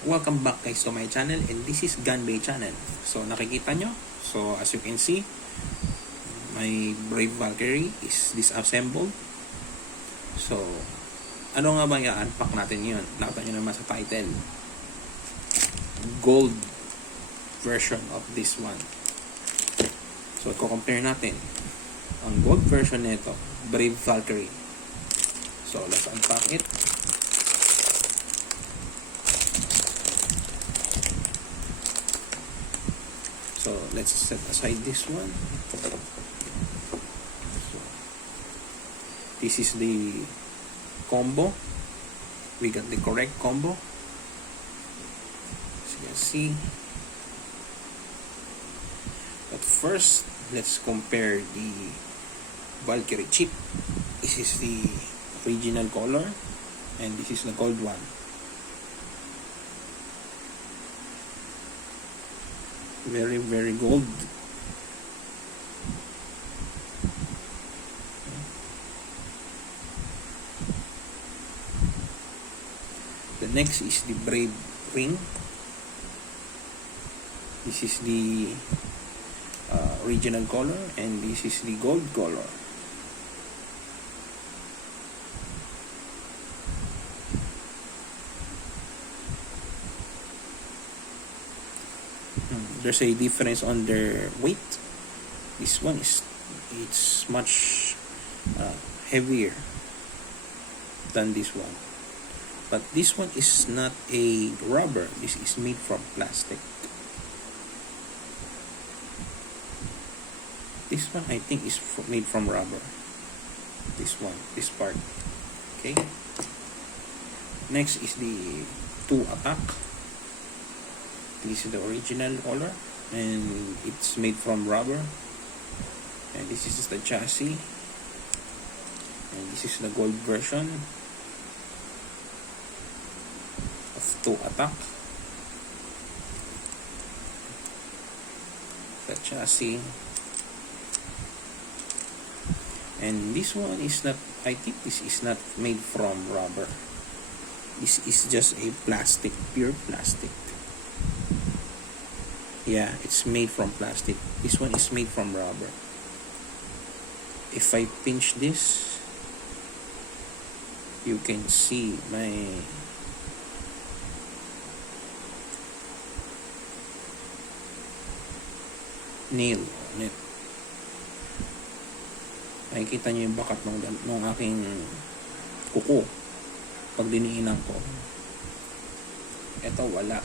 Welcome back guys to my channel, and this is Gunbay channel. So nakikita nyo, so as you can see, my brave Valkyrie is disassembled. So ano nga ba i-unpack natin yun? Nakita nyo naman sa title, gold version of this one. So i-compare natin ang gold version nito, brave Valkyrie. So let's unpack it. So let's set aside this one. So, this is the combo. We got the correct combo. As you can see. But first, let's compare the Valkyrie chip. This is the original color, and this is the gold one. Very gold. The next is the brave ring. This is the original color, and this is the gold color. There's a difference on their weight. This one it's much heavier than this one, but this one is not a rubber. This is made from plastic. This one I think is made from rubber. This one, this part. Okay. Next is the 2 attack. This is the original color, and it's made from rubber. And this is the chassis, and this is the gold version of 2 attack. The chassis, and this one is not, I think this is not made from rubber. This is just a plastic, pure plastic. Yeah, it's made from plastic. This one is made from rubber. If I pinch this, you can see my nail on it. Makikita nyo yung bakat ng aking kuko pag diniinan ko. Ito wala.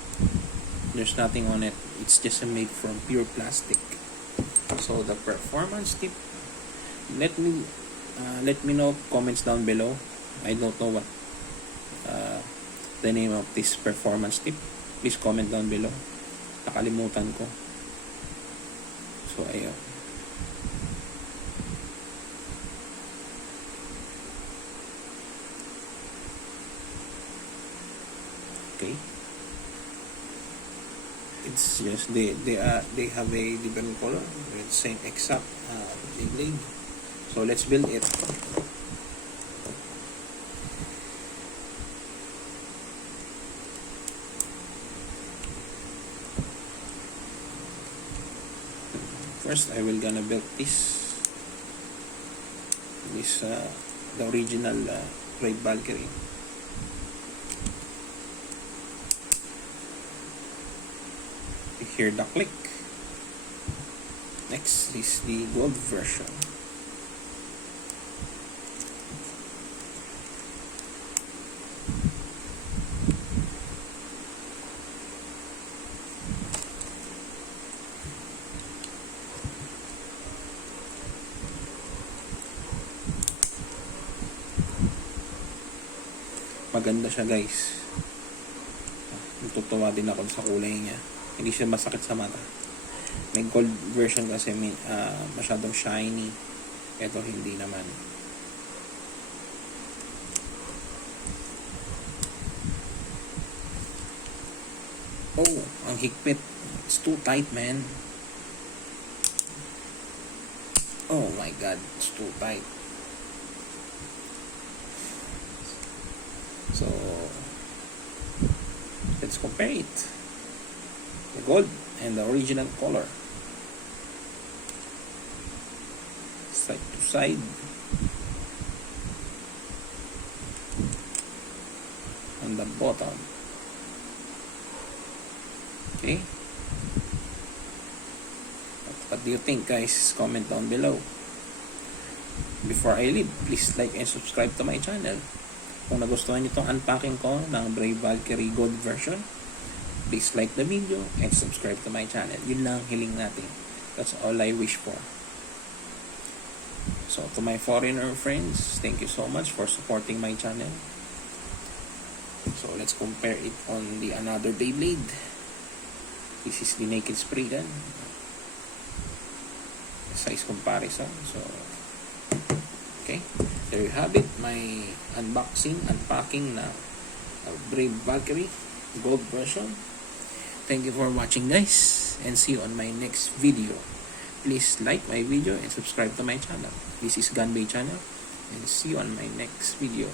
There's nothing on it. It's just made from pure plastic. So the performance tip, let me know comments down below. I don't know what the name of this performance tip. Please comment down below. Nakalimutan ko. So ayun. Okay. It's just they have a different color with same exact Beyblade. So let's build it. First, I will gonna build this the original Brave Valkyrie. Hear the click. Next is the gold version. Maganda siya guys. Natutuwa din ako sa kulay niya. Hindi siya masakit sa mata. May gold version kasi masyadong shiny. Ito hindi naman. Oh, ang higpit. It's too tight, man. Oh my god, it's too tight. So Let's compare it. The gold and the original color. Side to side. On the bottom. Okay. What do you think, guys? Comment down below. Before I leave, please like and subscribe to my channel. Kung nagustuhan nyo itong unpacking ko ng Brave Valkyrie Gold version, please like the video and subscribe to my channel. Yun lang ang hiling natin. That's all I wish for. So to my foreigner friends, thank you so much for supporting my channel. So let's compare it on the another Beyblade. This is the naked spray gun. Size comparison. So okay, there you have it, my unpacking na Brave Valkyrie Gold version. Thank you for watching, guys, and see you on my next video. Please like my video and subscribe to my channel. This is Gunbay channel, and see you on my next video.